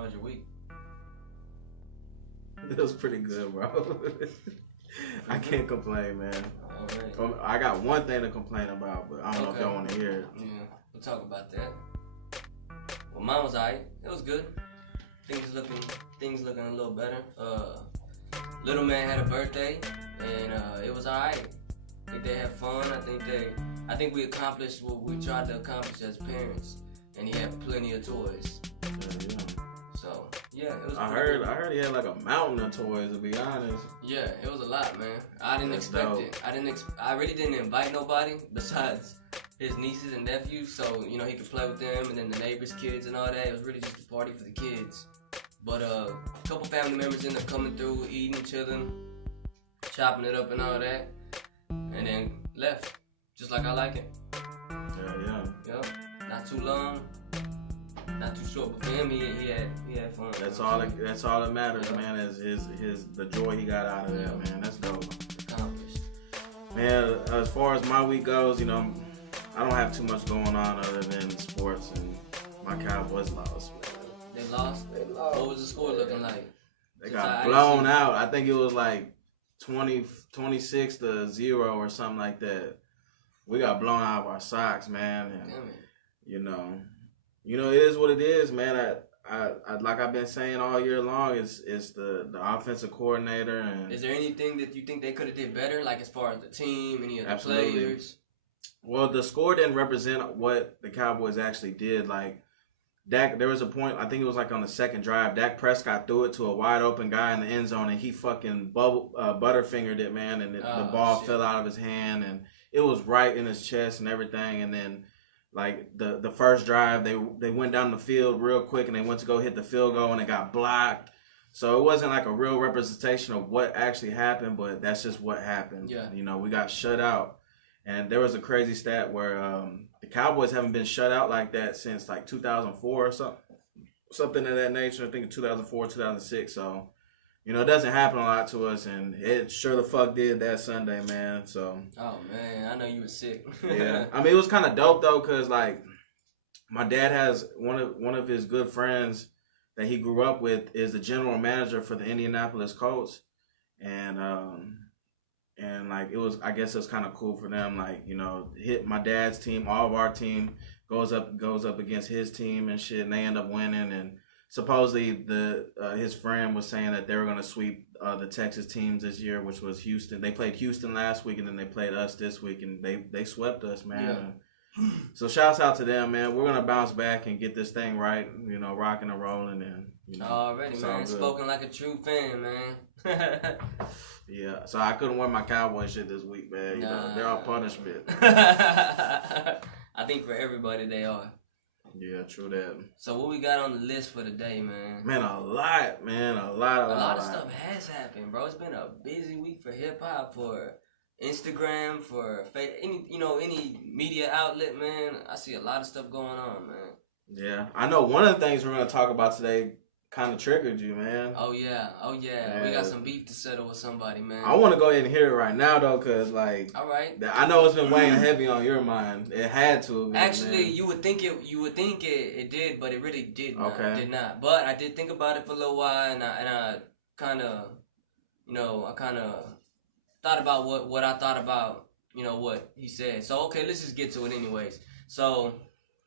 How was your week? It was pretty good, bro. I can't complain, man. All right. I got one thing to complain about, but I don't know if y'all want to hear it. Yeah, we'll talk about that. Well, mine was alright. It was good. Things looking a little better. Little man had a birthday, and it was alright. I think they had fun. I think we accomplished what we tried to accomplish as parents, and he had plenty of toys. Yeah. So yeah, it was. I heard he had like a mountain of toys. To be honest. Yeah, it was a lot, man. I didn't expect dope. it. I really didn't invite nobody besides his nieces and nephews, so he could play with them, and then the neighbors' kids and all that. It was really just a party for the kids. But a couple family members ended up coming through, eating, chilling, chopping it up and all that, and then left, just like I like it. Yeah. Yep. Not too long, not too short, but for him, he had fun. That's all that matters, man. Is the joy he got out of that, man. That's dope. Accomplished. Man, as far as my week goes, I don't have too much going on other than sports, and my Cowboys lost, man. They lost? What was the score looking like? They got blown out. I think it was like 26-0 or something like that. We got blown out of our socks, man. And, Damn it. It is what it is, man. I like I've been saying all year long, it's the offensive coordinator. And is there anything that you think they could have did better, like as far as the team, any of the players? Well, the score didn't represent what the Cowboys actually did. Like, Dak, there was a point, I think it was like on the second drive, Dak Prescott threw it to a wide open guy in the end zone, and he fucking butterfingered it, man, and the ball fell out of his hand, and it was right in his chest and everything. And then, like, the first drive, they went down the field real quick, and they went to go hit the field goal, and it got blocked. So it wasn't like a real representation of what actually happened, but that's just what happened. Yeah. We got shut out. And there was a crazy stat where the Cowboys haven't been shut out like that since like 2004 or something of that nature. I think 2004, 2006. So, it doesn't happen a lot to us, and it sure the fuck did that Sunday, man. So. Oh man, I know you were sick. Yeah, I mean it was kind of dope though, cause like my dad has one of his good friends that he grew up with is the general manager for the Indianapolis Colts, and like I guess it was kind of cool for them, like, hit my dad's team, all of our team goes up against his team and shit, and they end up winning. And supposedly his friend was saying that they were gonna sweep the Texas teams this year, which was Houston. They played Houston last week, and then they played us this week, and they swept us, man. Yeah. So shouts out to them, man. We're gonna bounce back and get this thing right, rocking and rolling, and already, man. Spoken like a true fan, man. Yeah, so I couldn't wear my Cowboy shit this week, man. They're all punishment. I think for everybody they are. Yeah, true that. So what we got on the list for today, man? Man, a lot, man. A lot of stuff has happened, bro. It's been a busy week for hip hop, for Instagram, for any media outlet, man. I see a lot of stuff going on, man. Yeah, I know one of the things we're gonna talk about today kind of triggered you, man. Oh yeah. We got some beef to settle with somebody, man. I want to go ahead and hear it right now though, cause like, all right, I know it's been weighing heavy on your mind. It had to. Actually, man. you would think it did, but it really did not. Okay. Did not. But I did think about it for a little while, and I kind of, thought about what I thought about, what he said. So okay, let's just get to it anyways. So,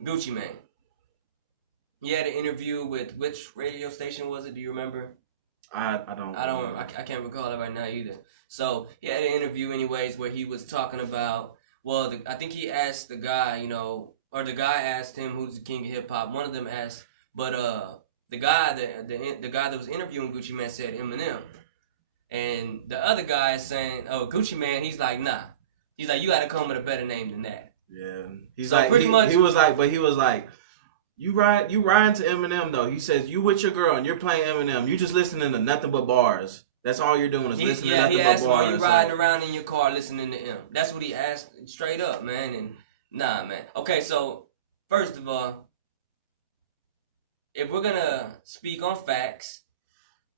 Gucci Mane. He had an interview with which radio station was it? Do you remember? I can't recall it right now either. So he had an interview anyways where he was talking about. Well, I think he asked the guy, or the guy asked him who's the king of hip hop. One of them asked, but the guy that was interviewing Gucci Mane said Eminem, and the other guy is saying, oh, Gucci Mane. He's like, nah. He's like, you got to come with a better name than that. Yeah. He's so like, pretty much. He was like. You riding to Eminem though. He says you with your girl and you're playing Eminem. You just listening to nothing but bars. That's all you're doing is listening to nothing but bars. Yeah, he asked him, are you riding around in your car listening to him? That's what he asked straight up, man. And nah, man. Okay, so first of all, if we're gonna speak on facts,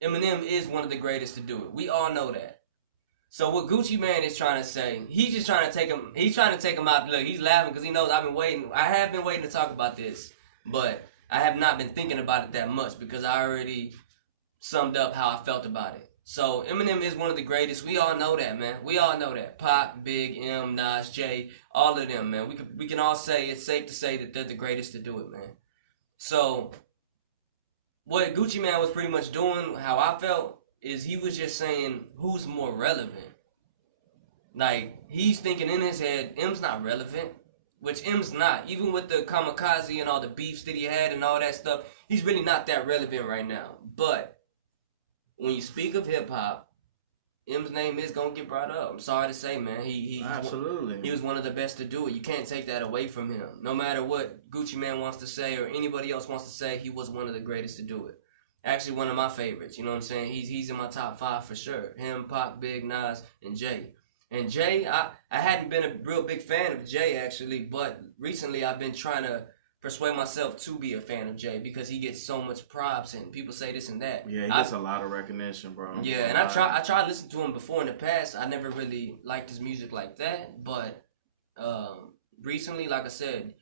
Eminem is one of the greatest to do it. We all know that. So what Gucci Mane is trying to say, he's just trying to take him. He's trying to take him out. Look, he's laughing because he knows I have been waiting to talk about this. But I have not been thinking about it that much because I already summed up how I felt about it. So Eminem is one of the greatest. We all know that, man. We all know that. Pac, Big, M, Nas, Jay, all of them, man. We can all say it's safe to say that they're the greatest to do it, man. So what Gucci Mane was pretty much doing, how I felt, is he was just saying who's more relevant. Like, he's thinking in his head, M's not relevant, which M's not. Even with the kamikaze and all the beefs that he had and all that stuff, he's really not that relevant right now. But when you speak of hip hop, M's name is gonna get brought up. I'm sorry to say, man. Absolutely. He was one of the best to do it. You can't take that away from him. No matter what Gucci Mane wants to say or anybody else wants to say, he was one of the greatest to do it. Actually, one of my favorites. You know what I'm saying? He's in my top 5 for sure. Him, Pac, Big, Nas, and Jay. And Jay, I hadn't been a real big fan of Jay actually, but recently I've been trying to persuade myself to be a fan of Jay because he gets so much props and people say this and that. Yeah, he gets a lot of recognition, bro. Yeah, and I tried to listen to him before in the past. I never really liked his music like that, but recently, like I said,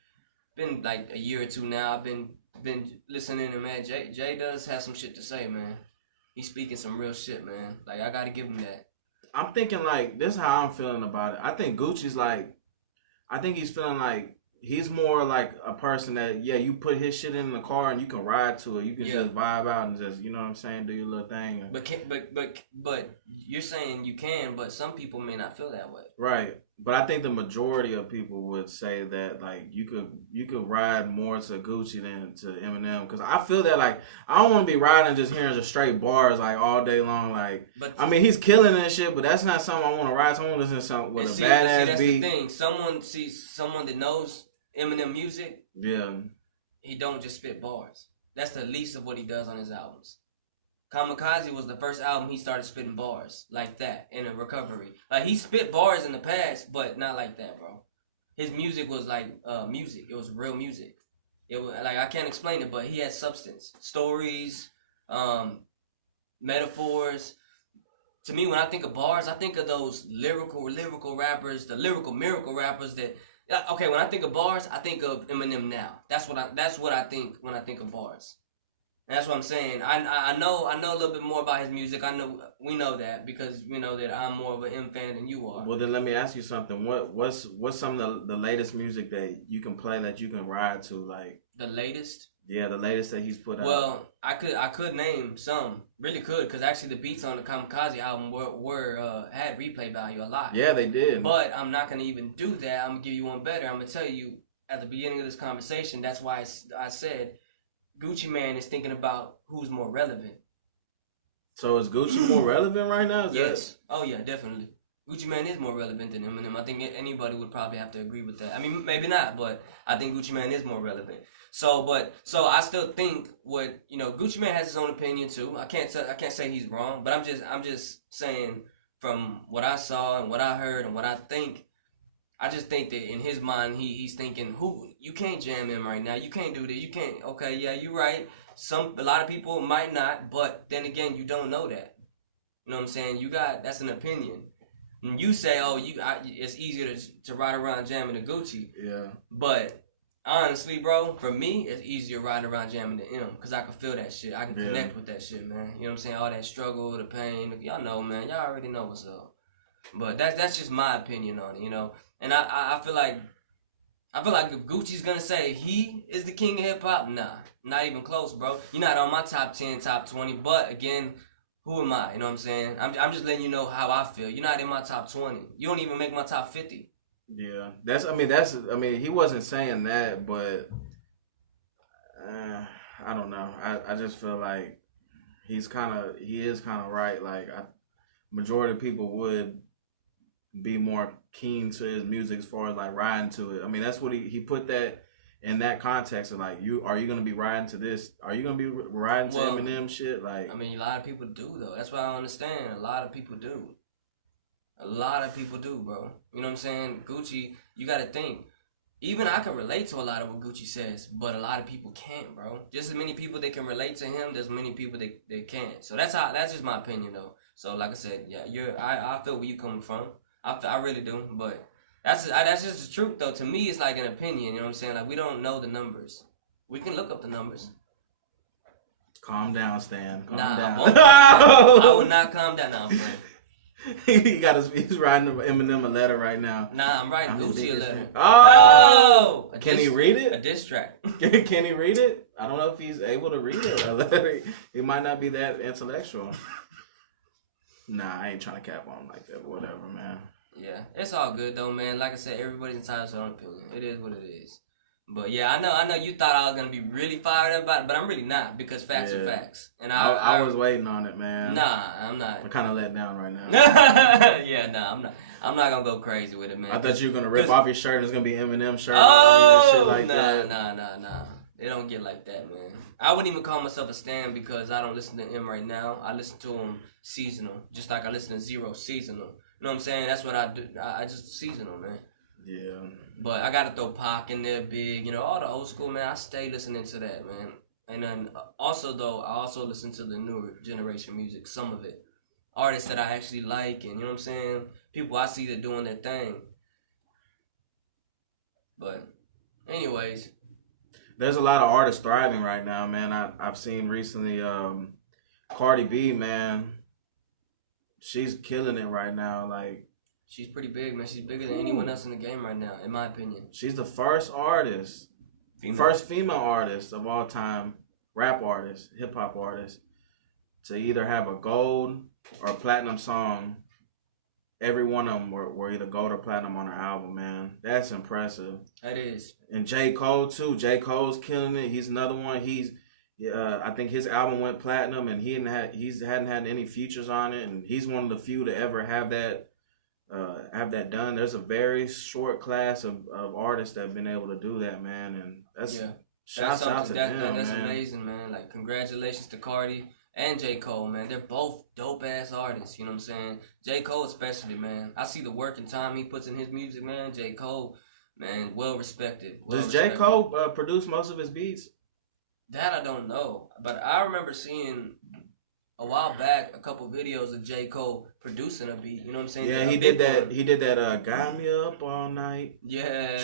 been like a year or two now. I've been listening to, man. Jay does have some shit to say, man. He's speaking some real shit, man. Like, I gotta give him that. I'm thinking like this is how I'm feeling about it. I think Gucci's like, I think he's feeling like he's more like a person that, yeah, you put his shit in the car and you can ride to it. You can just vibe out and just, you know what I'm saying, do your little thing. But you're saying you can, but some people may not feel that way. Right. But I think the majority of people would say that like you could ride more to Gucci than to Eminem, because I feel that like I don't want to be riding just hearing just straight bars like all day long. Like, but I mean, he's killing and shit, but that's not something I want to ride. So I want to listen to something with a badass beat. That's the thing. Someone that knows Eminem music. Yeah. He don't just spit bars. That's the least of what he does on his albums. Kamikaze was the first album he started spitting bars like that in a recovery. Like, he spit bars in the past, but not like that, bro. His music was like music. It was real music. It was like, I can't explain it, but he had substance, stories, metaphors. To me, when I think of bars, I think of those lyrical rappers, the lyrical miracle rappers that. Okay, when I think of bars, I think of Eminem now. That's what I think when I think of bars. And that's what I'm saying. I know a little bit more about his music. We know that because we know that I'm more of an M fan than you are. Well, then let me ask you something. What's some of the latest music that you can play that you can ride to? Like the latest? Yeah, the latest that he's put out. Well, I could name some. Really could, because actually the beats on the Kamikaze album were had replay value a lot. Yeah, they did. But I'm not gonna even do that. I'm gonna give you one better. I'm gonna tell you at the beginning of this conversation. That's why I said Gucci Mane is thinking about who's more relevant. So is Gucci more relevant right now? Yes. Oh yeah, definitely. Gucci Mane is more relevant than Eminem. I think anybody would probably have to agree with that. I mean, maybe not, but I think Gucci Mane is more relevant. So I still think Gucci Mane has his own opinion too. I can't say he's wrong, but I'm just saying from what I saw and what I heard and what I think. I just think that in his mind, he's thinking, you can't jam him right now. You can't do this. You can't. Okay, yeah, you're right. A lot of people might not, but then again, you don't know that. You know what I'm saying? That's an opinion. And you say, it's easier to ride around jamming to Gucci. Yeah. But honestly, bro, for me, it's easier riding around jamming to M, because I can feel that shit. I can connect with that shit, man. You know what I'm saying? All that struggle, the pain. Y'all know, man. Y'all already know what's up. But that's just my opinion on it, you know. And I feel like if Gucci's gonna say he is the king of hip hop, nah, not even close, bro. You're not on my top 10, top 20. But again, who am I? You know what I'm saying? I'm just letting you know how I feel. You're not in my top 20. You don't even make my top 50. Yeah, he wasn't saying that, but I don't know. I just feel like he is kind of right. Like majority of people would be more keen to his music as far as like riding to it. I mean, that's what he put that in that context of like, are you gonna be riding to this? Are you gonna be riding to Eminem shit? Like, I mean, a lot of people do though. That's what I understand. A lot of people do. A lot of people do, bro. You know what I'm saying? Gucci, you gotta think. Even I can relate to a lot of what Gucci says, but a lot of people can't, bro. Just as many people that can relate to him, there's many people that can't. So that's just my opinion though. So like I said, yeah, I feel where you coming from. I really do, but that's just the truth though. To me, it's like an opinion. You know what I'm saying? Like, we don't know the numbers. We can look up the numbers. Calm down, Stan. Calm Nah, down. I won't calm down. I will not calm down. Nah, I'm playing. He's writing Eminem a letter right now. Nah, I'm writing Gucci a letter. Oh! Oh! Can he read A it? diss track. Can he read it? I don't know if he's able to read it. He might not be that intellectual. Nah, I ain't trying to cap on him like that, but whatever, man. Yeah, it's all good though, man. Like I said, everybody's entitled to their own opinion. It is what it is. But yeah, I know you thought I was gonna be really fired up about it, but I'm really not because facts are facts. And I was waiting on it, man. Nah, I'm not. I'm kind of let down right now. Yeah, nah, I'm not. I'm not gonna go crazy with it, man. I thought you were gonna rip off your shirt and it's gonna be Eminem shirt. Oh, and shit like that. Nah. It don't get like that, man. I wouldn't even call myself a stan because I don't listen to him right now. I listen to him seasonal, just like I listen to Zero seasonal. You know what I'm saying? That's what I do. I just seasonal, man. Yeah. But I gotta throw Pac in there, Big. You know, all the old school, man. I stay listening to that, man. And then also though, I also listen to the newer generation music, some of it. Artists that I actually like, and you know what I'm saying? People I see that doing their thing. But, anyways. There's a lot of artists thriving right now, man. I've seen recently Cardi B, man. She's killing it right now. Like, she's pretty big, man. She's bigger than anyone else in the game right now, in my opinion. She's the first female artist of all time, rap artist, hip hop artist, to either have a gold or a platinum song. Every one of them were either gold or platinum on her album, man. That's impressive. That is. And J. Cole too. J. Cole's killing it. He's another one. I think his album went platinum, and he hadn't had any features on it, and he's one of the few to ever have that done. There's a very short class of artists that have been able to do that, man, and shouts out to them, that's man. Amazing, man. Like, congratulations to Cardi and J. Cole, man. They're both dope-ass artists, you know what I'm saying? J. Cole especially, man. I see the work and time he puts in his music, man. J. Cole, man, well-respected. Does J. Cole produce most of his beats? That I don't know. But I remember seeing a while back a couple videos of J. Cole producing a beat, you know what I'm saying? Yeah, he did that. He did that. Got me up all night. Yeah.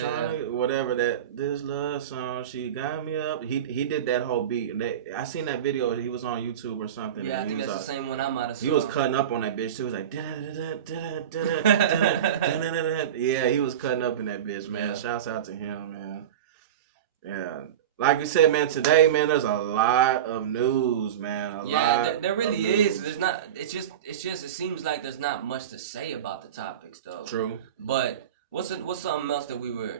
Whatever that. This love song. She got me up. He did that whole beat, and I seen that video. He was on YouTube or something. Yeah, I think that's the same one I might have seen. He was cutting up on that bitch too. He was like, yeah, he was cutting up in that bitch, man. Yeah. Shouts out to him, man. Yeah. Like you said, man, today, man, there's a lot of news, man. There really is. There's not. It's just. It seems like there's not much to say about the topics, though. True. But what's something else that we were?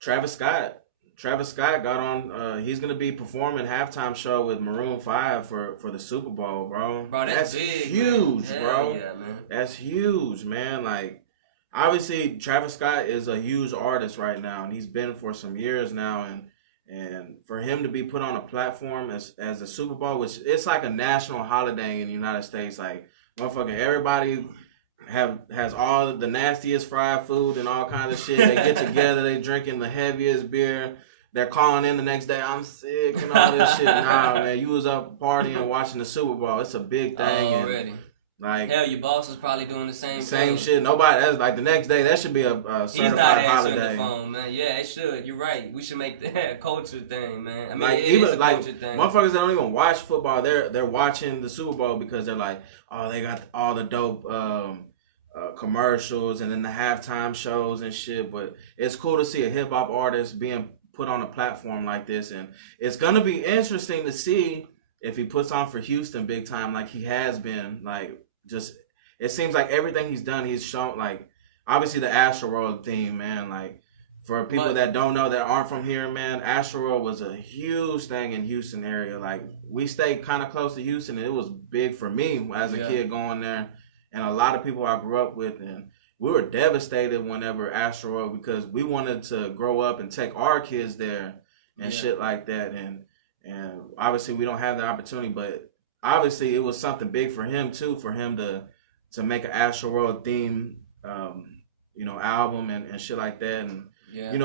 Travis Scott. Travis Scott got on. He's gonna be performing halftime show with Maroon 5 for the Super Bowl, bro. Bro, that's big, huge, man. Bro. Yeah, man. That's huge, man. Like, obviously, Travis Scott is a huge artist right now, and he's been for some years now, and for him to be put on a platform as the Super Bowl, which it's like a national holiday in the United States, like, motherfucking everybody has all the nastiest fried food and all kinds of shit. They get together, they drinking the heaviest beer. They're calling in the next day, I'm sick and all this shit. Nah, man, you was up partying watching the Super Bowl. It's a big thing. Already. Like, hell, your boss is probably doing the same thing. Shit. Nobody. That's like the next day. That should be a certified holiday. He's not answering the phone, man. Yeah, it should. You're right. We should make that a culture thing, man. I mean, like, it even is a culture thing. Motherfuckers that don't even watch football, they're watching the Super Bowl because they're like, oh, they got all the dope commercials and then the halftime shows and shit. But it's cool to see a hip hop artist being put on a platform like this, and it's gonna be interesting to see if he puts on for Houston big time, like he has been. Like, just, it seems like everything he's done, he's shown, like, obviously the Astroworld theme, man. Like, for people that don't know, that aren't from here, man, Astroworld was a huge thing in Houston area. Like, we stayed kind of close to Houston, and it was big for me as a kid going there, and a lot of people I grew up with, and we were devastated whenever Astroworld, because we wanted to grow up and take our kids there and shit like that, and obviously we don't have the opportunity, but obviously it was something big for him too, for him to make an Astroworld theme, album and shit like that, and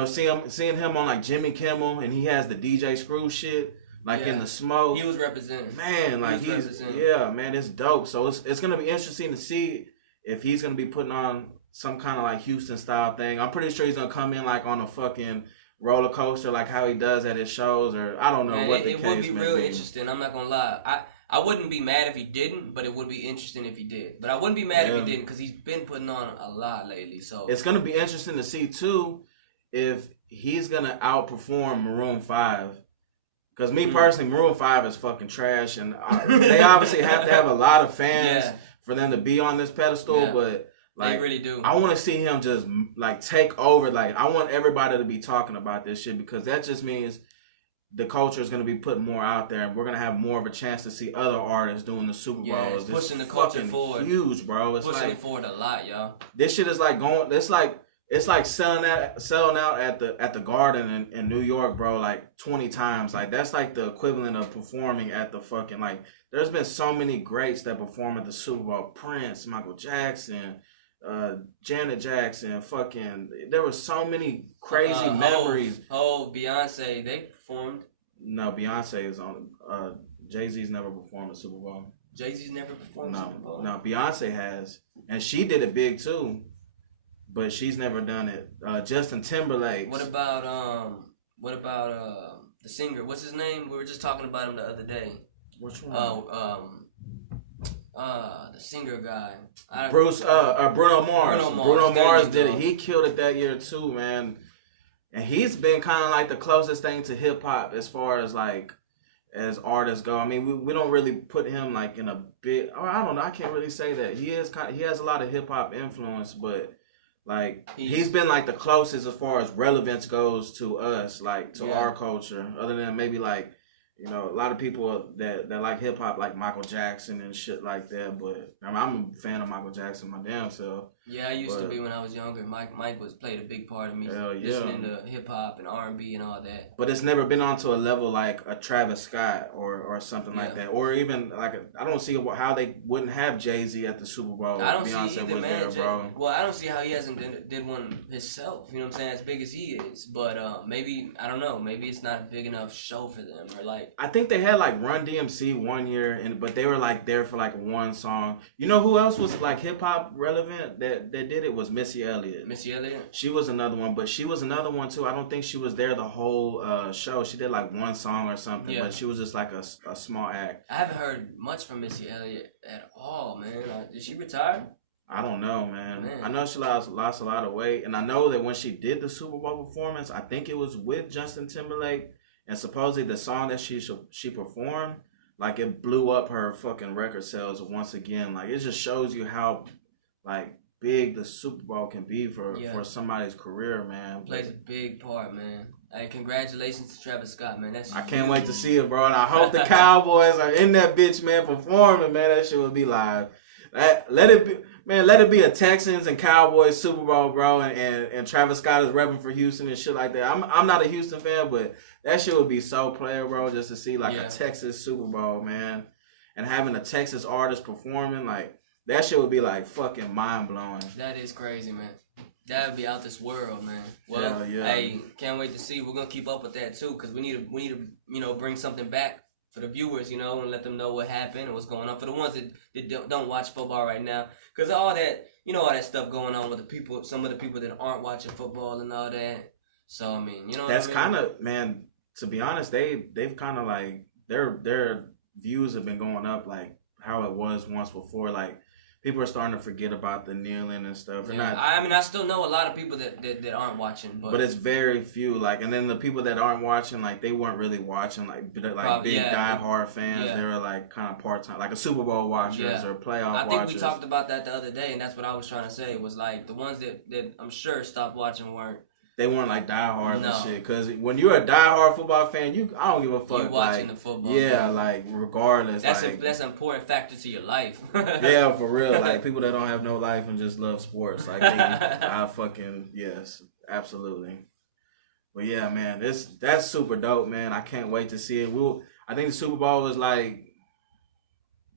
seeing him on like Jimmy Kimmel, and he has the DJ Screw shit like in the smoke. He was representing. Man, like man, it's dope. So it's gonna be interesting to see if he's gonna be putting on some kind of like Houston style thing. I'm pretty sure he's gonna come in like on a fucking roller coaster like how he does at his shows, or I don't know Man, what the it case would be may real be. interesting. I'm not gonna lie. I wouldn't be mad if he didn't, but it would be interesting if he did. But I wouldn't be mad if he didn't because he's been putting on a lot lately. So it's gonna be interesting to see too if he's gonna outperform Maroon 5. Because me personally, Maroon 5 is fucking trash, and they obviously have to have a lot of fans for them to be on this pedestal. But like, they really do. I want to see him just like take over. Like, I want everybody to be talking about this shit because that just means the culture is going to be put more out there, and we're going to have more of a chance to see other artists doing the Super Bowl. Yeah, it's pushing the culture forward. Huge, bro. It's pushing like, it forward a lot, y'all. This shit is like going. It's like selling out at the Garden in New York, bro, like 20 times. Like that's like the equivalent of performing at the fucking like. There's been so many greats that perform at the Super Bowl. Prince, Michael Jackson, Janet Jackson, fucking. There were so many crazy memories. Beyonce, they performed. No, Beyonce is on. Jay-Z's never performed at Super Bowl. Jay-Z's never performed no, Super Bowl? No, Beyonce has, and she did it big too. But she's never done it. Justin Timberlake. What about the singer? What's his name? We were just talking about him the other day. Which one? The singer guy. Bruno Mars. Bruno Mars did it. He killed it that year too, man. And he's been kind of like the closest thing to hip hop as far as like as artists go. I mean, we don't really put him like in a bit. Or I don't know. I can't really say that. He has a lot of hip hop influence, but. Like he's been like the closest as far as relevance goes to us, like to our culture. Other than maybe like, you know, a lot of people that like hip hop, like Michael Jackson and shit like that. But I mean, I'm a fan of Michael Jackson my damn self. Yeah, I used to be when I was younger. Mike played a big part of me listening to hip hop and R&B and all that. But it's never been onto a level like a Travis Scott or something like that, or even like I don't see how they wouldn't have Jay-Z at the Super Bowl. I don't Beyonce see either, was man. there, bro. Well, I don't see how he hasn't did one himself. You know what I'm saying? As big as he is, but maybe I don't know. Maybe it's not a big enough show for them, or like I think they had like Run DMC one year, but they were like there for like one song. You know who else was like hip hop relevant that did it was Missy Elliott. Missy Elliott? She was another one, but she was another one too. I don't think she was there the whole show. She did like one song or something, but she was just like a small act. I haven't heard much from Missy Elliott at all, man. Did she retire? I don't know, man. I know she lost a lot of weight, and I know that when she did the Super Bowl performance, I think it was with Justin Timberlake, and supposedly the song that she performed, like it blew up her fucking record sales once again. Like it just shows you how like big the Super Bowl can be for somebody's career, man. Plays a big part, man. Hey, congratulations to Travis Scott, man. I can't wait to see it, bro. And I hope the Cowboys are in that bitch, man, performing, man. That shit will be live. Let it be a Texans and Cowboys Super Bowl, bro. And Travis Scott is repping for Houston and shit like that. I'm not a Houston fan, but that shit would be so player, bro, just to see like a Texas Super Bowl, man. And having a Texas artist performing, like, that shit would be like fucking mind blowing. That is crazy, man. That would be out this world, man. Well, hey, can't wait to see. We're gonna keep up with that too, cause we need to bring something back for the viewers, and let them know what happened and what's going on for the ones that don't watch football right now, cause all that all that stuff going on with the people, some of the people that aren't watching football and all that. So I mean, that's kind of, man. To be honest, they've kind of like their views have been going up like how it was once before, like. People are starting to forget about the kneeling and stuff. I still know a lot of people that aren't watching, but it's very few. Like, and then the people that aren't watching, like, they weren't really watching. Like big diehard fans. Yeah. They were like kind of part time, like a Super Bowl watchers or playoff watchers. I think we talked about that the other day, and that's what I was trying to say. Was like the ones that I'm sure stopped watching weren't. They weren't like diehard and shit. Because when you're a diehard football fan, I don't give a fuck. You watching the football. Yeah, game. Like regardless. That's an important factor to your life. Yeah, for real. Like people that don't have no life and just love sports. Like yes, absolutely. But yeah, man, that's super dope, man. I can't wait to see it. I think the Super Bowl is like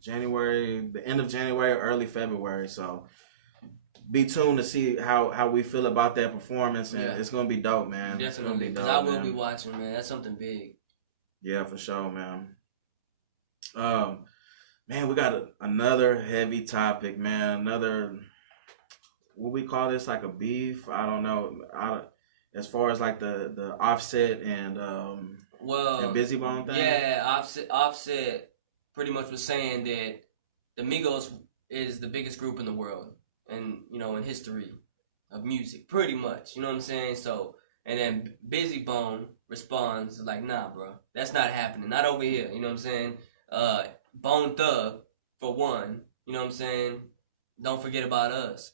January, the end of January or early February. So. Be tuned to see how we feel about that performance, and it's gonna be dope, man. Definitely, because I will be watching, man. That's something big. Yeah, for sure, man. Man, we got another heavy topic, man. Another, what we call this, like a beef? I don't know. as far as like the Offset and Well, Busy Bone thing? yeah, Offset pretty much was saying that the Migos is the biggest group in the world, and in history of music, pretty much. You know what I'm saying? So, and then Busy Bone responds like, "Nah, bro, that's not happening. Not over here." You know what I'm saying? Bone Thug, for one. You know what I'm saying? Don't forget about us.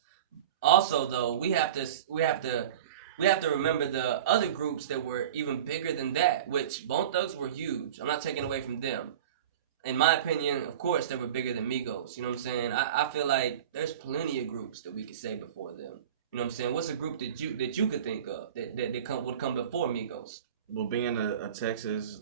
Also, though, we have to remember the other groups that were even bigger than that, which Bone Thugs were huge. I'm not taking away from them. In my opinion, of course, they were bigger than Migos. You know what I'm saying? I feel like there's plenty of groups that we could say before them. You know what I'm saying? What's a group that you could think of that would come before Migos? Well, being a Texas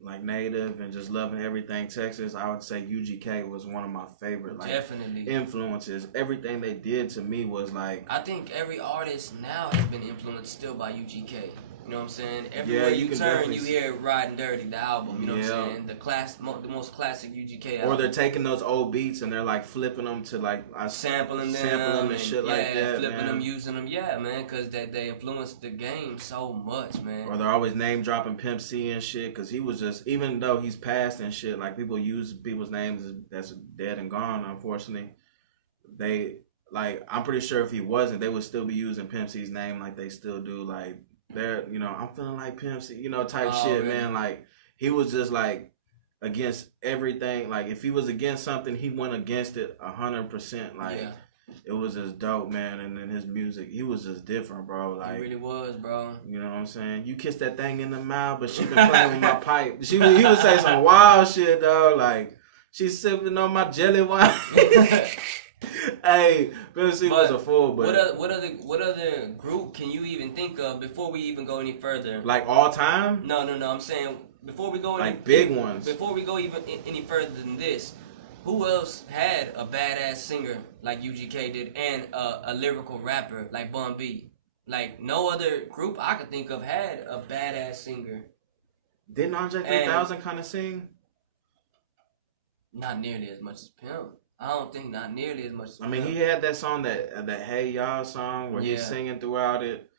like native and just loving everything Texas, I would say UGK was one of my favorite Definitely influences. Everything they did to me was like, I think every artist now has been influenced still by UGK. You know what I'm saying? Everywhere you turn, you hear "Riding Dirty," the album. You know what I'm saying? The most classic UGK album. Or they're taking those old beats and they're like flipping them to like sampling them and shit like that, flipping man. them, using them, yeah, man, because they influenced the game so much, man. Or they're always name dropping Pimp C and shit, because he was just, even though he's passed and shit, like people use people's names that's dead and gone, unfortunately. They, like, I'm pretty sure if he wasn't, they would still be using Pimp C's name like they still do. Like, they're, I'm feeling like Pimp C, type shit, really? Man. Like, he was just like against everything. Like, if he was against something, he went against it 100%. Like, yeah. It was just dope, man. And then his music, he was just different, bro. Like, he really was, bro. You know what I'm saying? You kissed that thing in the mouth, but she been playing with my pipe. He would say some wild shit, though. Like, she's sipping on my jelly wine. Hey, Pimp C was a fool, but what other group can you even think of before we even go any further? Like all time? No. I'm saying before we go like big ones. Before we go even any further than this, who else had a badass singer like UGK did and a lyrical rapper like Bun B? Like no other group I could think of had a badass singer. Didn't Andre 3000 kind of sing? Not nearly as much as Pimp. I don't think not nearly as much as I mean, he had that song, that Hey Y'all song, where he's singing throughout it.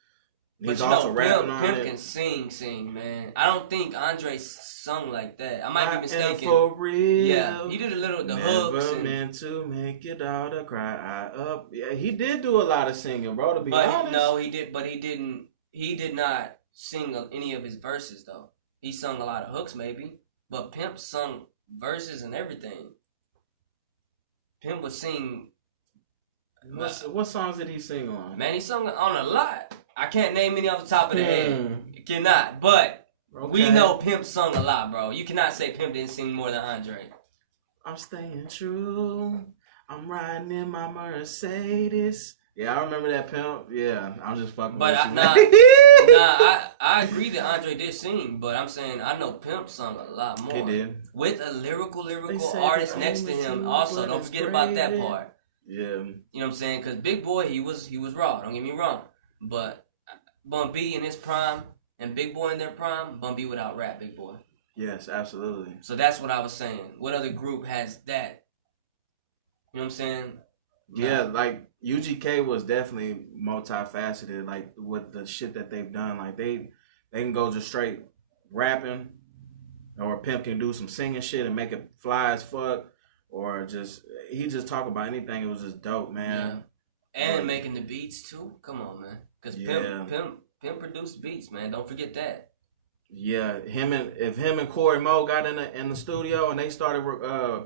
He's also rapping on it. Pimp can sing, man. I don't think Andre sung like that. I might be mistaken. For real. Yeah, he did a little the hooks. Never meant to make your daughter cry. Yeah, he did do a lot of singing, bro. To be honest. No, he did, but he didn't. He did not sing any of his verses though. He sung a lot of hooks, maybe, but Pimp sung verses and everything. Pimp would sing. What songs did he sing on? Man, he sung on a lot. I can't name any off the top of the head. Cannot. But we know Pimp sung a lot, bro. You cannot say Pimp didn't sing more than Andre. I'm staying true. I'm riding in my Mercedes. Yeah, I remember that, Pimp. Yeah, I'm just fucking with you. I agree that Andre did sing, but I'm saying I know Pimp sung a lot more. He did. With a lyrical artist next to him. Also, don't forget about that part. Yeah. You know what I'm saying? Because Big Boy, he was raw. Don't get me wrong. But Bun B in his prime and Big Boy in their prime, Bun B would out rap Big Boy. Yes, absolutely. So that's what I was saying. What other group has that? You know what I'm saying? Yeah, like UGK was definitely multifaceted. Like with the shit that they've done, like they can go just straight rapping, or Pimp can do some singing shit and make it fly as fuck, or he just talk about anything. It was just dope, man. Yeah. And making the beats too. Come on, man. Because Pimp produced beats, man. Don't forget that. Yeah, if him and Corey Mo got in the studio and they started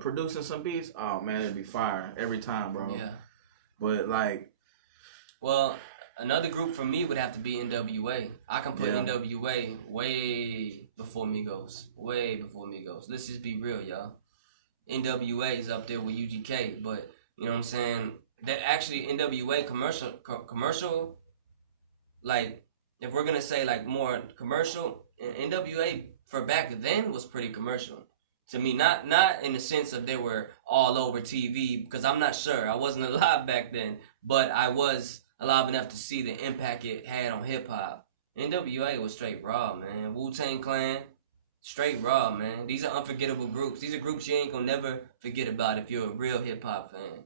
producing some beats, oh man, it'd be fire every time, bro. Yeah. But like, well, another group for me would have to be NWA. I can put NWA way before Migos. Way before Migos. Let's just be real, y'all. NWA is up there with UGK, but you know what I'm saying? That actually NWA commercial, like if we're gonna say like more commercial, NWA for back then was pretty commercial to me. Not in the sense of they were all over TV, because I'm not sure. I wasn't alive back then, but I was alive enough to see the impact it had on hip hop. NWA was straight raw, man. Wu-Tang Clan, straight raw, man. These are unforgettable groups. These are groups you ain't gonna never forget about if you're a real hip hop fan.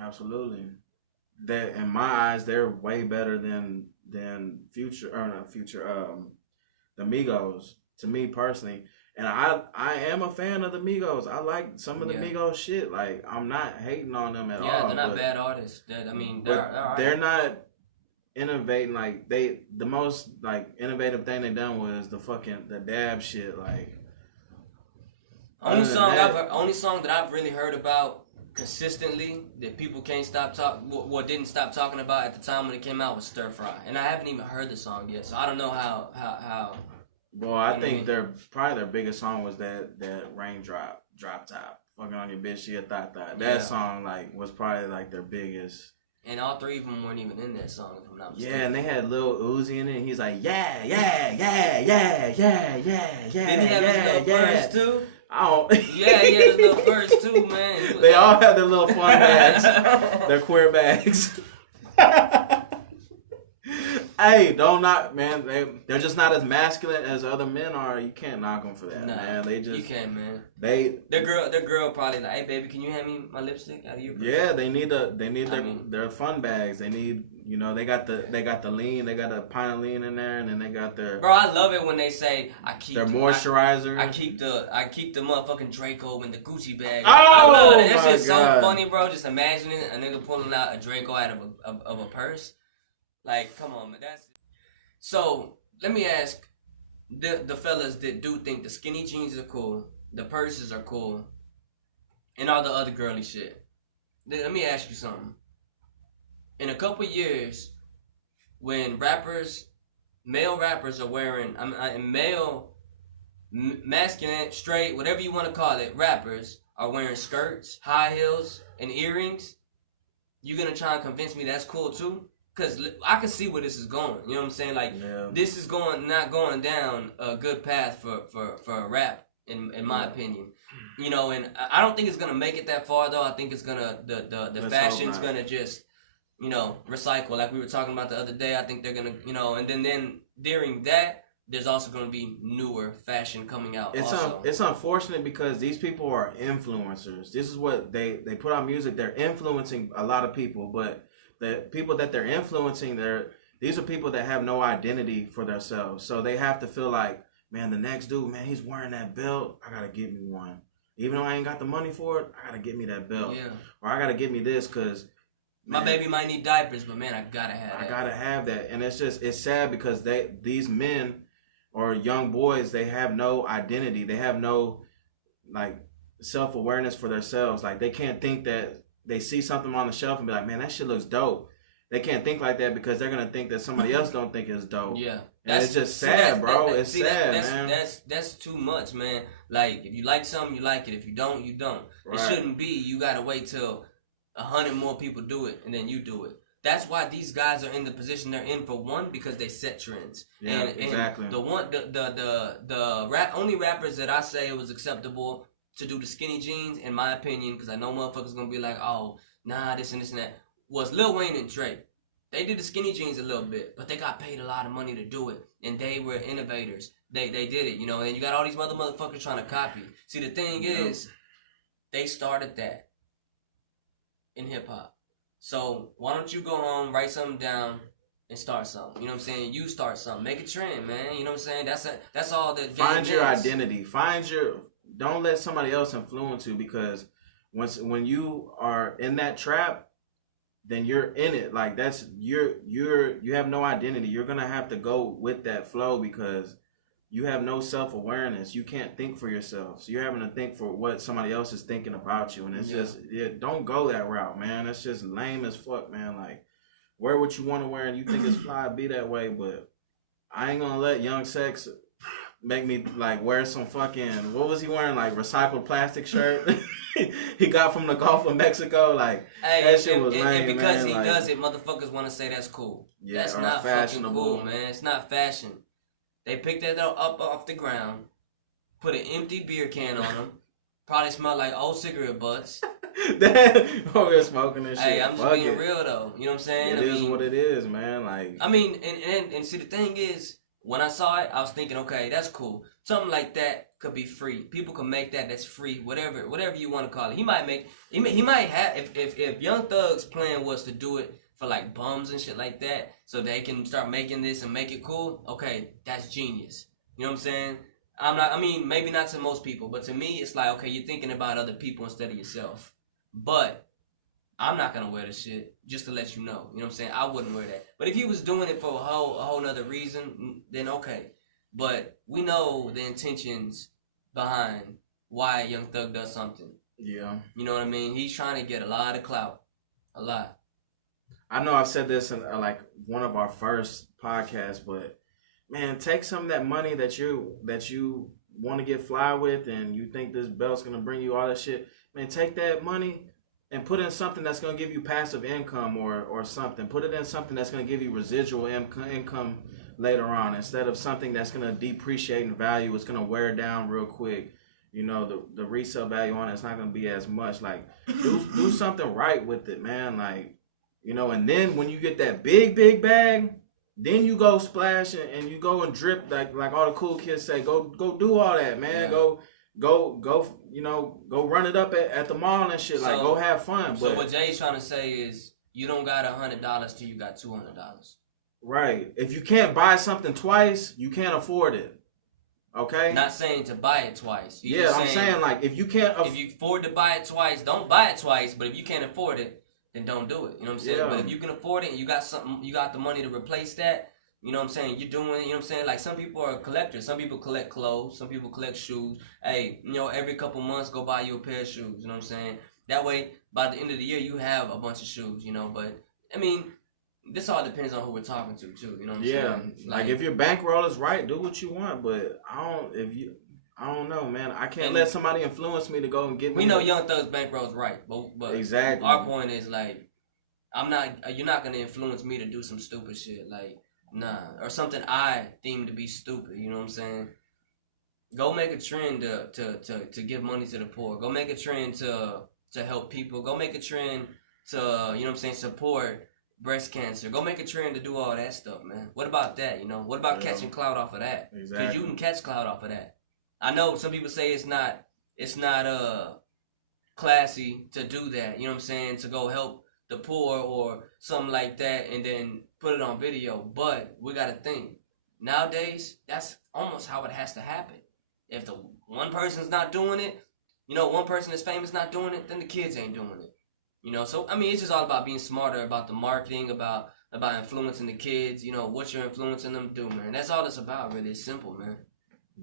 Absolutely. that in my eyes they're way better than Future or not Future the Migos to me personally. And I am a fan of the Migos. I like some of the Migos shit. Like I'm not hating on them at all. Yeah, they're not bad artists. I mean, they're not innovating. Like the most like innovative thing they done was the dab shit. Like only song that I've really heard about consistently that people can't stop didn't stop talking about at the time when it came out was Stir Fry, and I haven't even heard the song yet, so I don't know how. Well, I think their biggest song was that Raindrop Drop Top, fucking on your bitch, she a thot thot. That song like was probably like their biggest. And all three of them weren't even in that song, if I'm not mistaken. Yeah, and they had Lil Uzi in it, and he's like, yeah. Didn't he have his little verse too? I don't. Yeah, his little verse too, man. They all have their little fun bags, their queer bags. Hey, don't knock, man. They're just not as masculine as other men are. You can't knock them for that, man. You can't, man. The girl probably like, hey, baby, can you hand me my lipstick out of your purse? Yeah, they need their fun bags. They need, they got the lean. They got a pint of lean in there, and then they got their. Bro, I love it when they say I keep their moisturizer. I keep the motherfucking Draco in the Gucci bag. Oh, I love it. That's my just God. so funny, bro. Just imagining a nigga pulling out a Draco out of a purse. Like, come on, man. So let me ask the fellas that do think the skinny jeans are cool, the purses are cool, and all the other girly shit. Let me ask you something. In a couple years, when male rappers are wearing, masculine, straight, whatever you want to call it, rappers are wearing skirts, high heels, and earrings, you gonna try and convince me that's cool too? Because I can see where this is going. You know what I'm saying? Like, This is not going down a good path for a rap, in my opinion. And I don't think it's going to make it that far, though. I think it's going to, the fashion's going to just, recycle. Like we were talking about the other day, I think they're going to, and then during that, there's also going to be newer fashion coming out. It's unfortunate because these people are influencers. This is what they put out music. They're influencing a lot of people, but the people that they're influencing, these are people that have no identity for themselves. So they have to feel like, man, the next dude, man, he's wearing that belt. I got to get me one. Even though I ain't got the money for it, I got to get me that belt. Yeah. Or I got to get me this because my baby might need diapers, but man, I got to have that. I got to have that. And it's sad because these men or young boys, they have no identity. They have no, like, self-awareness for themselves. Like, they can't think that they see something on the shelf and be like, man, that shit looks dope. They can't think like that because they're going to think that somebody else don't think it's dope. Yeah. And it's just sad, bro. It's sad, man. That's too much, man. Like, if you like something, you like it. If you don't, you don't. Right. It shouldn't be you got to wait till 100 more people do it and then you do it. That's why these guys are in the position they're in, for one, because they set trends. Yeah, exactly. And the only rappers that I say it was acceptable to do the skinny jeans, in my opinion, because I know motherfuckers gonna be like, oh, nah, this and that, was Lil Wayne and Drake. They did the skinny jeans a little bit, but they got paid a lot of money to do it, and they were innovators. They did it, and you got all these motherfuckers trying to copy. See, the thing is, they started that in hip-hop. So why don't you go home, write something down, and start something? You know what I'm saying? You start something. Make a trend, man. You know what I'm saying? That's all that game Find your is. identity. Don't let somebody else influence you, because when you are in that trap, then you're in it. Like you have no identity. You're gonna have to go with that flow because you have no self-awareness. You can't think for yourself. So you're having to think for what somebody else is thinking about you. And it's don't go that route, man. That's just lame as fuck, man. Like, wear what you want to wear and you think it's fly, be that way. But I ain't gonna let Young Sex make me like wear some fucking, what was he wearing, like recycled plastic shirt he got from the Gulf of Mexico. Like, hey, that shit was lame, and because man. he does it, motherfuckers want to say that's cool. Yeah, that's not fucking cool, man. It's not fashion. They picked that up off the ground, put an empty beer can on them, probably smelled like old cigarette butts. We're smoking this shit. Hey, I'm just being real though. You know what I'm saying? It is what it is, man. Like, I mean, and see, the thing is, when I saw it, I was thinking, okay, that's cool. Something like that could be free. People can make that. That's free. Whatever you want to call it. He might have, if Young Thug's plan was to do it for like bums and shit like that, so they can start making this and make it cool. Okay, that's genius. You know what I'm saying? I mean, maybe not to most people, but to me, it's like, okay, you're thinking about other people instead of yourself. But I'm not gonna wear the shit, just to let you know. You know what I'm saying? I wouldn't wear that. But if he was doing it for a whole nother reason, then okay. But we know the intentions behind why Young Thug does something. Yeah. You know what I mean? He's trying to get a lot of clout. A lot. I know I've said this in like one of our first podcasts, but man, take some of that money that you want to get fly with, and you think this belt's gonna bring you all that shit. Man, take that money and put in something that's gonna give you passive income or something. Put it in something that's gonna give you residual income later on, instead of something that's gonna depreciate in value. It's gonna wear down real quick. You know, the resale value on it's not gonna be as much. Like do something right with it, man. Like, you know, and then when you get that big bag, then you go splash and you go and drip like all the cool kids say. Go do all that, man. Yeah. Go. You know, go run it up at the mall and shit. Like, go have fun. So what Jay's trying to say is, you don't got $100 till you got $200. Right. If you can't buy something twice, you can't afford it. Okay. Not saying to buy it twice. I'm saying like if you can't, if you afford to buy it twice, don't buy it twice. But if you can't afford it, then don't do it. You know what I'm saying? Yeah. But if you can afford it and you got something, you got the money to replace that. You know what I'm saying? You're doing it. You know what I'm saying? Like, some people are collectors. Some people collect clothes. Some people collect shoes. Hey, you know, every couple months, go buy you a pair of shoes. You know what I'm saying? That way, by the end of the year, you have a bunch of shoes. You know, but I mean, this all depends on who we're talking to too. You know what I'm saying? Like if your bankroll is right, do what you want. But I don't know, man. I can't let somebody influence me to go and get me. We know Young Thug's bankroll's right, but exactly. Our point is like, you're not gonna influence me to do some stupid shit, like, nah, or something I deem to be stupid. You know what I'm saying? Go make a trend to give money to the poor. Go make a trend to help people. Go make a trend to, you know what I'm saying, support breast cancer. Go make a trend to do all that stuff, man. What about that? You know, what about catching clout off of that? Exactly. Because you can catch clout off of that. I know some people say it's not classy to do that. You know what I'm saying? To go help the poor or something like that, and then put it on video. But we gotta think, nowadays that's almost how it has to happen. If the one person's not doing it, you know, one person is famous not doing it, then the kids ain't doing it. You know, so I mean, it's just all about being smarter about the marketing, about influencing the kids. You know, what you're influencing them to do, man. That's all it's about, really. It's simple, man.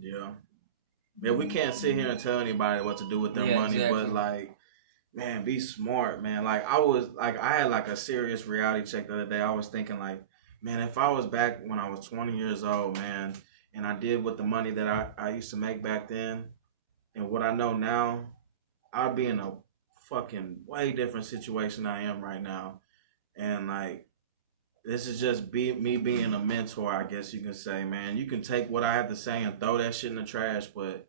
Yeah. Yeah, we can't sit here and tell anybody what to do with their money, exactly. But like, man, be smart, man. Like I had like a serious reality check the other day. I was thinking like, man, if I was back when I was 20 years old, man, and I did with the money that I used to make back then, and what I know now, I'd be in a fucking way different situation I am right now. And like, this is just me being a mentor, I guess you can say, man. You can take what I have to say and throw that shit in the trash, but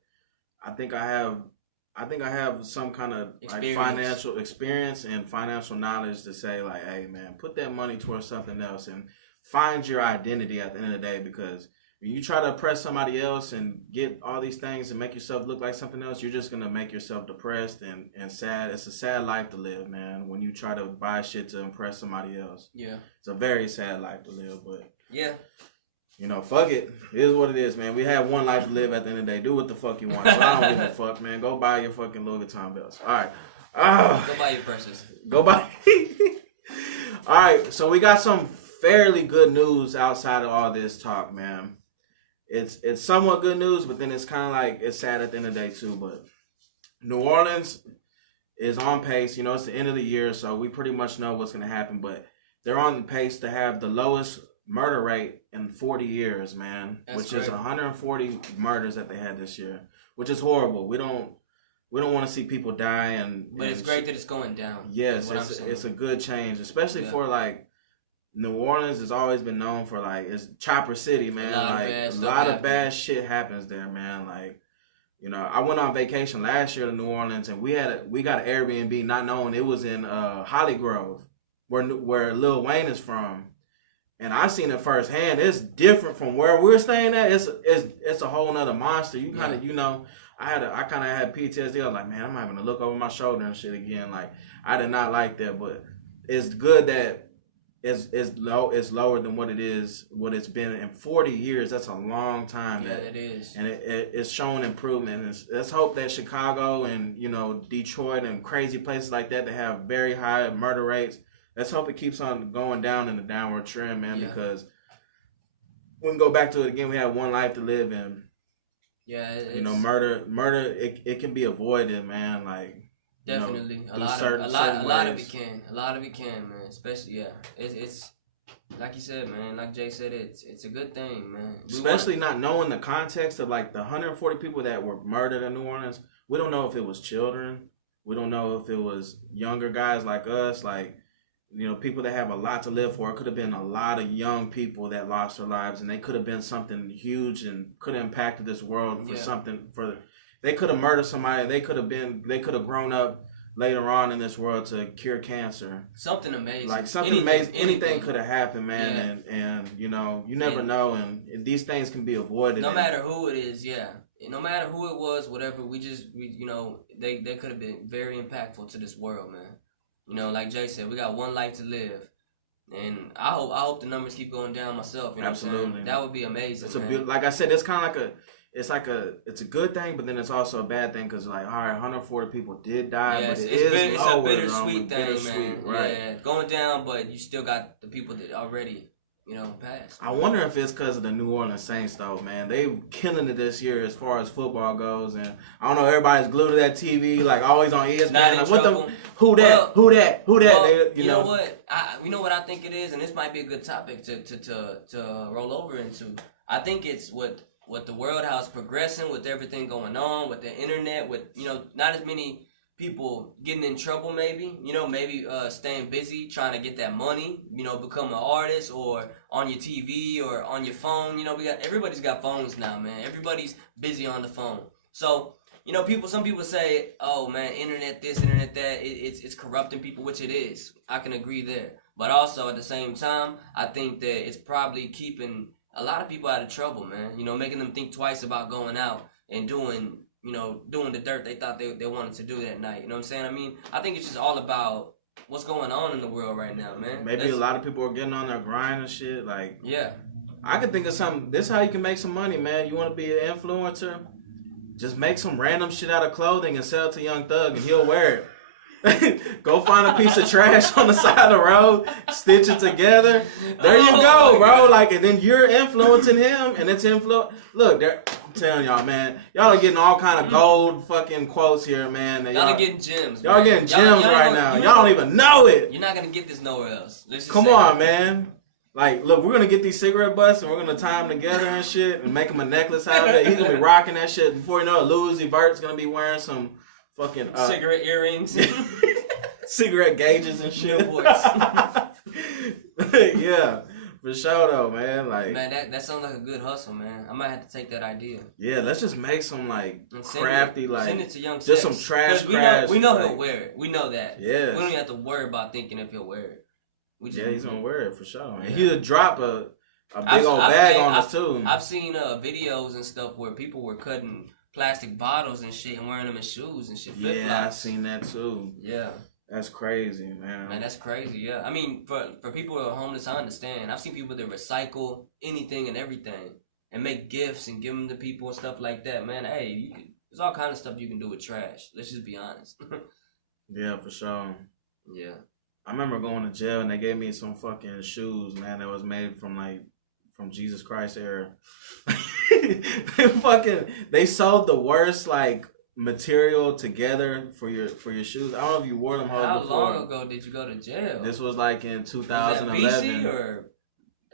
I think I have some kind of like financial experience and financial knowledge to say like, hey man, put that money towards something else and find your identity at the end of the day. Because when you try to oppress somebody else and get all these things and make yourself look like something else, you're just gonna make yourself depressed and sad. It's a sad life to live, man, when you try to buy shit to impress somebody else. Yeah. It's a very sad life to live, but yeah. You know, fuck it. It is what it is, man. We have one life to live at the end of the day. Do what the fuck you want. But I don't give a fuck, man. Go buy your fucking Louis Vuitton belts. All right. Go buy your purses. Go buy. All right. So we got some fairly good news outside of all this talk, man. It's somewhat good news, but then it's kind of like it's sad at the end of the day too. But New Orleans is on pace. You know, it's the end of the year, so we pretty much know what's going to happen. But they're on pace to have the lowest murder rate in 40 years, man. That's which great. Is 140 murders that they had this year, which is horrible. We don't want to see people die, but it's great that it's going down. Yes, it's a good change, especially for like New Orleans has always been known for like it's Chopper City, man. A lot of bad shit happens there, man. Like, you know, I went on vacation last year to New Orleans, and we got an Airbnb, not knowing it was in Holly Grove, where Lil Wayne is from. And I seen it firsthand. It's different from where we're staying at. It's a whole nother monster. You kind of, you know, I kind of had PTSD. I was like, man, I'm having to look over my shoulder and shit again. Like, I did not like that, but it's good that is low. It's lower than what it's been in 40 years. That's a long time. Yeah, it is. And it's showing improvement. Let's hope that Chicago and Detroit and crazy places like that have very high murder rates. Let's hope it keeps on going down in the downward trend, man. Yeah. Because we can go back to it again. We have one life to live in. Yeah, murder. It can be avoided, man. Like definitely, a lot of it can, man. Especially, it's like you said, man. Like Jay said, it's a good thing, man. Especially not knowing the context of like the 140 people that were murdered in New Orleans. We don't know if it was children. We don't know if it was younger guys like us, like. People that have a lot to live for. It could have been a lot of young people that lost their lives, and they could have been something huge and could have impacted this world for something. They could have murdered somebody. They could have grown up later on in this world to cure cancer. Something amazing. Like something amazing. Anything could have happened, man. Yeah. And you never know. And these things can be avoided. No matter who it is, yeah. No matter who it was, whatever. They could have been very impactful to this world, man. Like Jay said, we got one life to live, and I hope the numbers keep going down myself. Absolutely, that would be amazing. Like I said, it's kind of it's a good thing, but then it's also a bad thing because all right, 140 people did die, but it's a bittersweet thing, man. Right? Yeah, going down, but you still got the people that already. Passed. I wonder if it's because of the New Orleans Saints, though, man. They killing it this year as far as football goes, and I don't know. Everybody's glued to that TV, like always on ESPN. Like, who that? Well, you know what? I think it is, and this might be a good topic to roll over into. I think it's what the world, how it's progressing with everything going on with the internet, with not as many people getting in trouble, maybe staying busy trying to get that money, become an artist or on your TV or on your phone. Everybody's got phones now, man. Everybody's busy on the phone. So some people say, oh man, internet this, internet that, it's corrupting people, which it is. I can agree there. But also at the same time, I think that it's probably keeping a lot of people out of trouble, man. Making them think twice about going out and doing the dirt they thought they wanted to do that night. You know what I'm saying? I mean, I think it's just all about what's going on in the world right now, man. Maybe a lot of people are getting on their grind and shit. Like, yeah. I could think of something. This is how you can make some money, man. You want to be an influencer? Just make some random shit out of clothing and sell it to Young Thug, and he'll wear it. Go find a piece of trash on the side of the road, stitch it together. There you go, bro. Like, and then you're influencing him, and it's influence. Look, I'm telling y'all, man. Y'all are getting all kind of gold fucking quotes here, man. Y'all are getting gems. Y'all getting gems right now. Y'all don't even know it. You're not gonna get this nowhere else. Come on, man. Like, look, we're gonna get these cigarette butts and we're gonna tie them together and shit and make him a necklace out of it. He's gonna be rocking that shit. Before you know it, Louis Vert's gonna be wearing some fucking cigarette earrings, cigarette gauges and shit. Yeah, for sure though, man. Like, man, that sounds like a good hustle, man. I might have to take that idea. Yeah, let's just make some like crafty, like send it to Young just some trash. We know he'll wear it. We know that. Yeah, we don't even have to worry about thinking if he'll wear it. He's gonna wear it for sure. And he'll drop a big old bag on us too. I've seen videos and stuff where people were cutting plastic bottles and shit and wearing them as shoes and shit. Flip-flops. Yeah, I've seen that too. Yeah. That's crazy, man. Man, that's crazy, yeah. I mean, for people who are homeless, I understand. I've seen people that recycle anything and everything and make gifts and give them to people and stuff like that. Man, hey, there's all kind of stuff you can do with trash. Let's just be honest. Yeah, for sure. Yeah. I remember going to jail and they gave me some fucking shoes, man, that was made from Jesus Christ era. They sold the worst material together for your shoes. I don't know if you wore them before. How long ago did you go to jail? This was in 2011. Was that BC or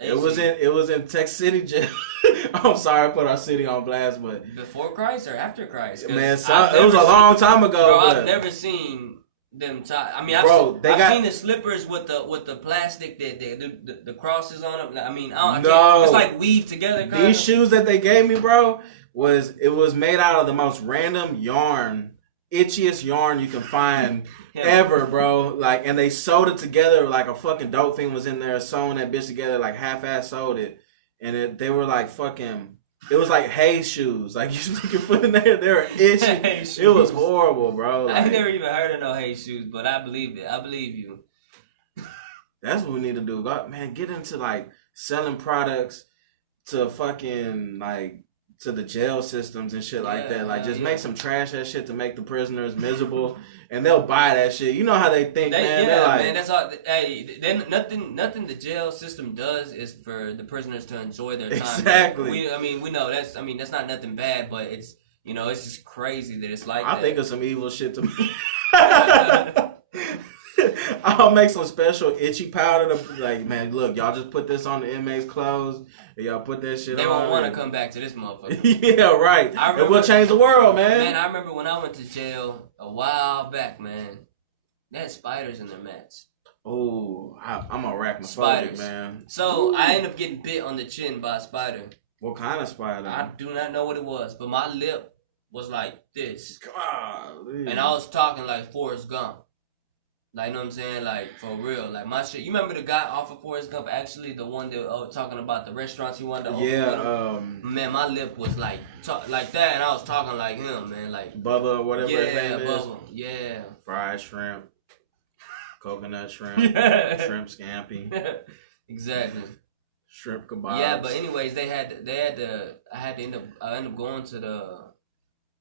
AC? It was in Tech City jail. I'm sorry I put our city on blast, but before Christ or after Christ? Man, it was a long time ago. Bro, I've never seen them tie. I mean, I've seen the slippers with the plastic that the crosses on them. I mean, it's like weaved together. These shoes that they gave me, bro, was made out of the most random yarn, itchiest yarn you can find ever, bro. And they sewed it together like a fucking dope thing was in there sewing that bitch together, half-ass sewed it, and they were fucking. It was like hay shoes. You stick your foot in there, they were itchy. It was horrible, bro. I never even heard of no hay shoes, but I believe it. I believe you. That's what we need to do. God, man, get into like selling products to fucking like to the jail systems and shit like that. Like just make some trash ass shit to make the prisoners miserable, and they'll buy that shit. You know how they think, man. Yeah, like, man. That's all. Hey, then nothing the jail system does is for the prisoners to enjoy their time. Exactly. We know that's. I mean, that's not nothing bad, but it's it's just crazy that it's like. I think of some evil shit to me. I'll make some special itchy powder to like, man, look, y'all just put this on the inmates' clothes and y'all put that shit on. They won't want to come back to this motherfucker. Yeah, right. It will change the world, man. Man, I remember when I went to jail a while back, man. They had spiders in their mats. Oh, I'm arachnophobic, man. So I ended up getting bit on the chin by a spider. What kind of spider? I do not know what it was, but my lip was like this. Golly. And I was talking like Forrest Gump. Like, you know what I'm saying? Like, for real. Like, my shit. You remember the guy off of Forrest Gump? Actually, the one that talking about the restaurants he wanted to open with him? Man, my lip was like that, and I was talking like him, man. Like Bubba or whatever his name Bubba. is. Yeah. Fried shrimp. Coconut shrimp. Shrimp scampi. Exactly. Shrimp kebabs. Yeah, but anyways, I ended up going to the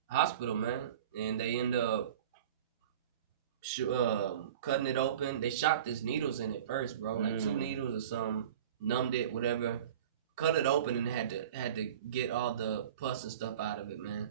hospital, man. And they end up cutting it open. They shot these needles in it first, bro. Like 2 needles or something. Numbed it, whatever. Cut it open and had to get all the pus and stuff out of it, man.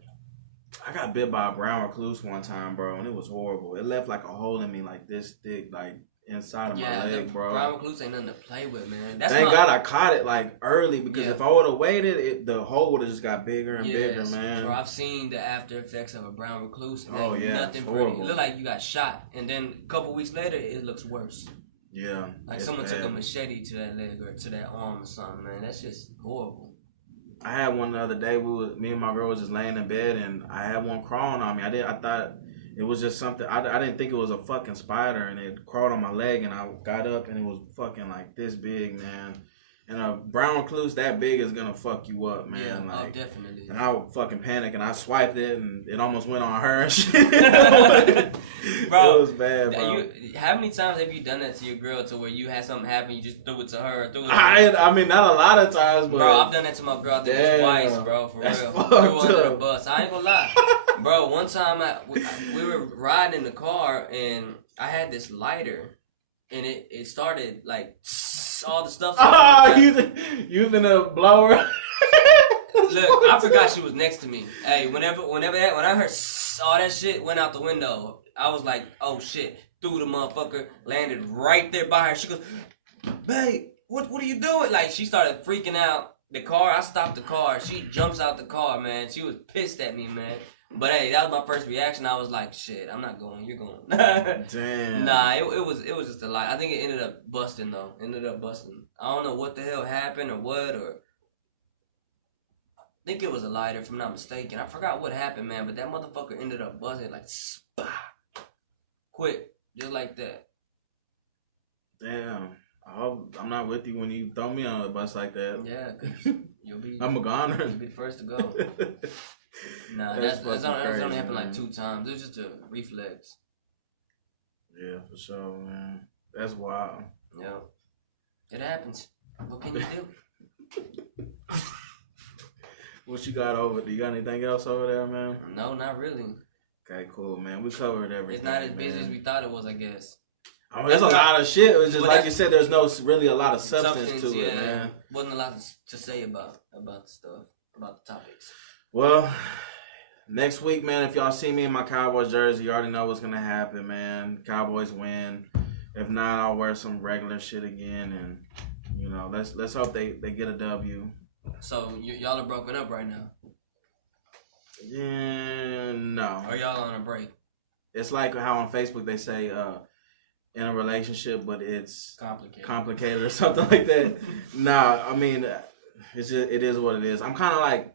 I got bit by a brown recluse one time, bro, and it was horrible. It left like a hole in me like this thick, like inside of my leg, bro. Brown recluse ain't nothing to play with, man. Thank God I caught it like early, because if I would have waited, the hole would have just got bigger and bigger, man. Bro, I've seen the after effects of a brown recluse. And nothing pretty. It looked like you got shot, and then a couple weeks later, it looks worse. Yeah, like someone took a machete to that leg or to that arm or something, man. That's just horrible. I had one the other day. Me and my girl was just laying in bed, and I had one crawling on me. I thought it was just something. I didn't think it was a fucking spider, and it crawled on my leg, and I got up, and it was fucking like this big, man. And a brown recluse that big is gonna fuck you up, man. Yeah, like, definitely. And I would fucking panic, and I swiped it, and it almost went on her and shit. Bro, it was bad, bro. How many times have you done that to your girl to where you had something happen, you just threw it to her? I mean, not a lot of times, but... Bro, I've done that to my girl twice, bro, for real. Threw her under the bus. I ain't gonna lie. Bro, one time we were riding in the car, and I had this lighter, and it started, like, all the stuff. Using a blower. Look, I forgot she was next to me. Hey, when I heard all that shit went out the window, I was like, oh shit. Threw the motherfucker, landed right there by her. She goes, babe, what are you doing? Like, she started freaking out. The car, I stopped the car. She jumps out the car, man. She was pissed at me, man. But hey, that was my first reaction. I was like, shit, I'm not going. You're going. Damn. Nah, it was just a lie. I think it ended up busting, though. I don't know what the hell happened or what, or... I think it was a lighter, if I'm not mistaken. I forgot what happened, man, but that motherfucker ended up busting like, quick, just like that. Damn. I'm not with you when you throw me on a bus like that. Yeah, cause I'm a goner. You'll be the first to go. Nah, that's only happened like 2 times. It was just a reflex. Yeah, for sure, man. That's wild. Yeah. It happens. What can you do? What you got over? Do you got anything else over there, man? No, not really. Okay, cool, man. We covered everything. It's not as busy as we thought it was, I guess. I mean, there's a lot of shit. It was just like you said. There's no really a lot of substance to it, man. Wasn't a lot to say about the stuff, about the topics. Well, next week, man, if y'all see me in my Cowboys jersey, you already know what's gonna happen, man. Cowboys win. If not, I'll wear some regular shit again, and you know, let's hope they get a W. So y'all are broken up right now? Yeah, no. Or y'all on a break? It's like how on Facebook they say in a relationship, but it's complicated or something like that. Nah, I mean, it is what it is. I'm kind of like,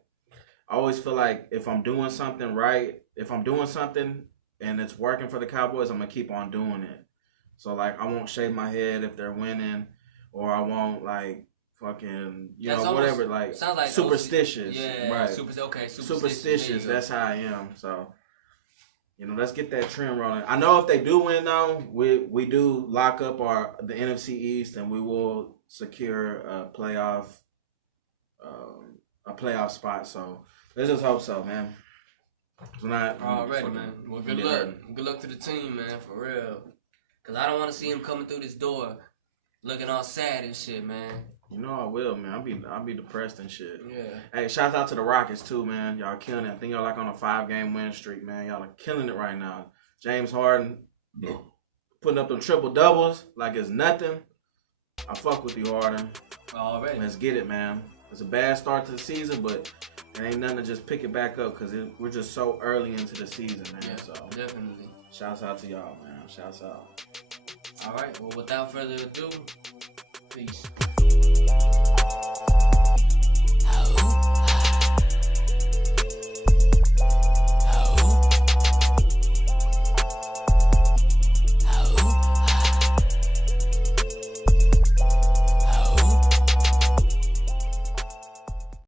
I always feel like if I'm doing something right, if I'm doing something and it's working for the Cowboys, I'm gonna keep on doing it. So like, I won't shave my head if they're winning, or I won't like fucking, whatever, like, sounds like superstitious. Yeah, right. Superstitious. Superstitious. That's how I am. So You know, let's get that trend rolling. I know if they do win, though, we do lock up the NFC East, and we will secure a playoff spot. So let's just hope so, man. It's not already, man. Well, good luck. Good luck to the team, man, for real. Cause I don't want to see him coming through this door looking all sad and shit, man. You know I will, man. I'll be depressed and shit. Yeah. Hey, shout out to the Rockets too, man. Y'all killing it. I think y'all like on a 5-game win streak, man. Y'all are killing it right now. James Harden putting up them triple doubles like it's nothing. I fuck with you, Harden. Already. Let's get it, man. It's a bad start to the season, but it ain't nothing to just pick it back up because we're just so early into the season, man. Yeah, so definitely. Shouts out to y'all, man. Shouts out. All right. Well, without further ado, peace.